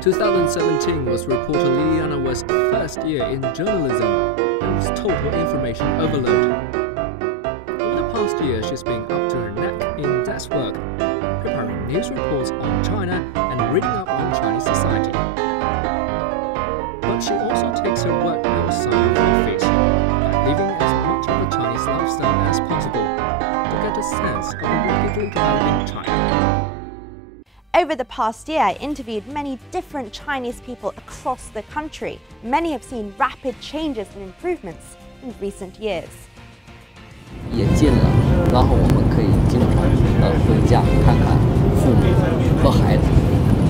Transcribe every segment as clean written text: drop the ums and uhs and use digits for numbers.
2017 was reportedly Liliana West's first year in journalism and was total information overload. Over the past year, she's been up to her neck in desk work, preparing news reports on China and reading up on Chinese society. But she also takes her work outside of office by living as much of a Chinese lifestyle as possible to get a sense of a rapidly developing China. Over the past year, I interviewed many different Chinese people across the country. Many have seen rapid changes and improvements in recent years. 也近了，然后我们可以经常回家看看父母和孩子，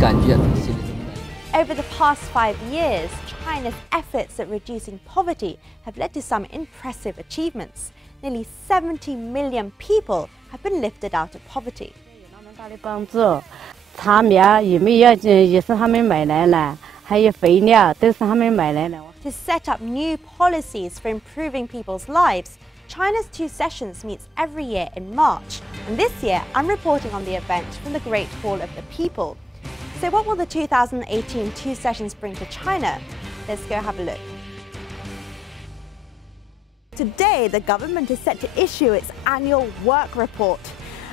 感觉心里。 Over the past 5 years, China's efforts at reducing poverty have led to some impressive achievements. Nearly 70 million people have been lifted out of poverty. 茶苗也没要也是他们买来了，还有肥料都是他们买来的。 To set up new policies for improving people's lives, China's Two Sessions meets every year in March. And this year, I'm reporting on the event from the Great Hall of the People. So what will the 2018 Two Sessions bring to China? Let's go have a look. Today, the government is set to issue its annual work report.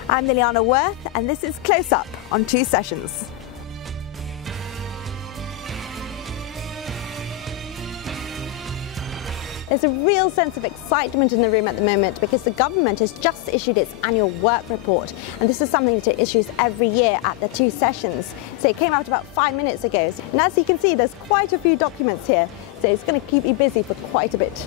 I'm Liliana Worth, and this is Close Up on Two Sessions. There's a real sense of excitement in the room at the moment because the government has just issued its annual work report, and this is something that it issues every year at the Two Sessions. So it came out about 5 minutes ago, and as you can see, there's quite a few documents here, so it's going to keep you busy for quite a bit.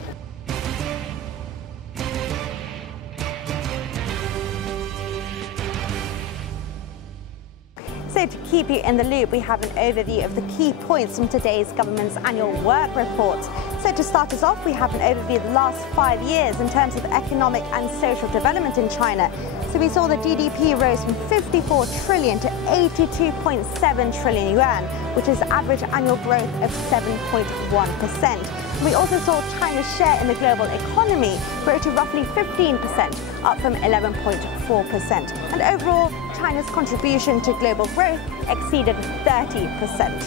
So to keep you in the loop, we have an overview of the key points from today's government's annual work report. So to start us off, we have an overview of the last 5 years in terms of economic and social development in China. So we saw the GDP rose from 54 trillion to 82.7 trillion yuan, which is average annual growth of 7.1%. We also saw China's share in the global economy grow to roughly 15%, up from 11.4%. And overall, China's contribution to global growth exceeded 30%.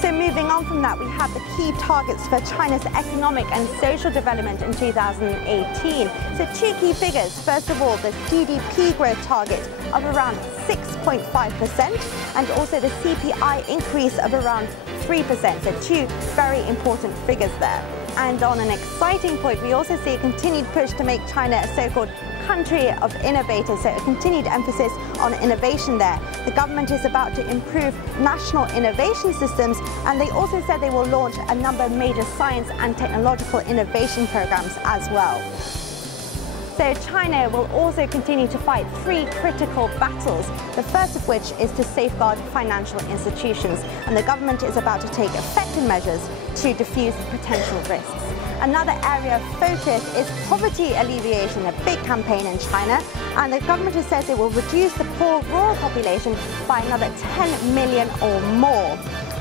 So moving on from that, we have the key targets for China's economic and social development in 2018. So two key figures. First of all, the GDP growth target of around 6.5% and also the CPI increase of around 3%. So two very important figures there. And on an exciting point, we also see a continued push to make China a so-called country of innovators, so a continued emphasis on innovation there. The government is about to improve national innovation systems, and they also said they will launch a number of major science and technological innovation programs as well. So China will also continue to fight 3 critical battles, the first of which is to safeguard financial institutions, and the government is about to take effective measures to diffuse potential risks. Another area of focus is poverty alleviation, a big campaign in China, and the government has said it will reduce the poor rural population by another 10 million or more.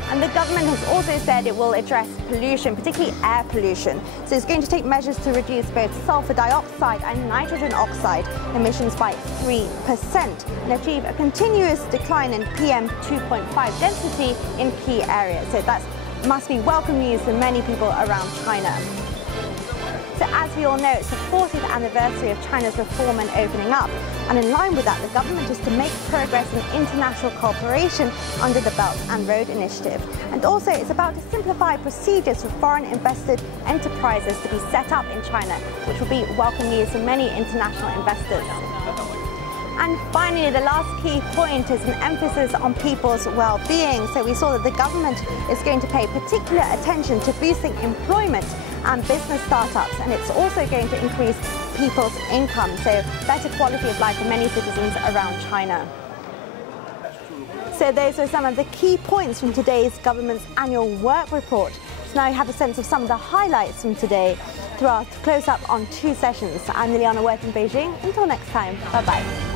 And the government has also said it will address pollution, particularly air pollution. So it's going to take measures to reduce both sulfur dioxide and nitrogen oxide emissions by 3% and achieve a continuous decline in PM2.5 density in key areas. So that must be welcome news for many people around China. So as we all know, it's the 40th anniversary of China's reform and opening up. And in line with that, the government is to make progress in international cooperation under the Belt and Road Initiative. And also, it's about to simplify procedures for foreign invested enterprises to be set up in China, which will be welcome news for many international investors. And finally, the last key point is an emphasis on people's well-being. So we saw that the government is going to pay particular attention to boosting employment and business startups, and it's also going to increase people's income, so better quality of life for many citizens around China. So those are some of the key points from today's government's annual work report. So now you have a sense of some of the highlights from today through our close-up on Two Sessions. I'm Liliana Worth in Beijing. Until next time, bye-bye.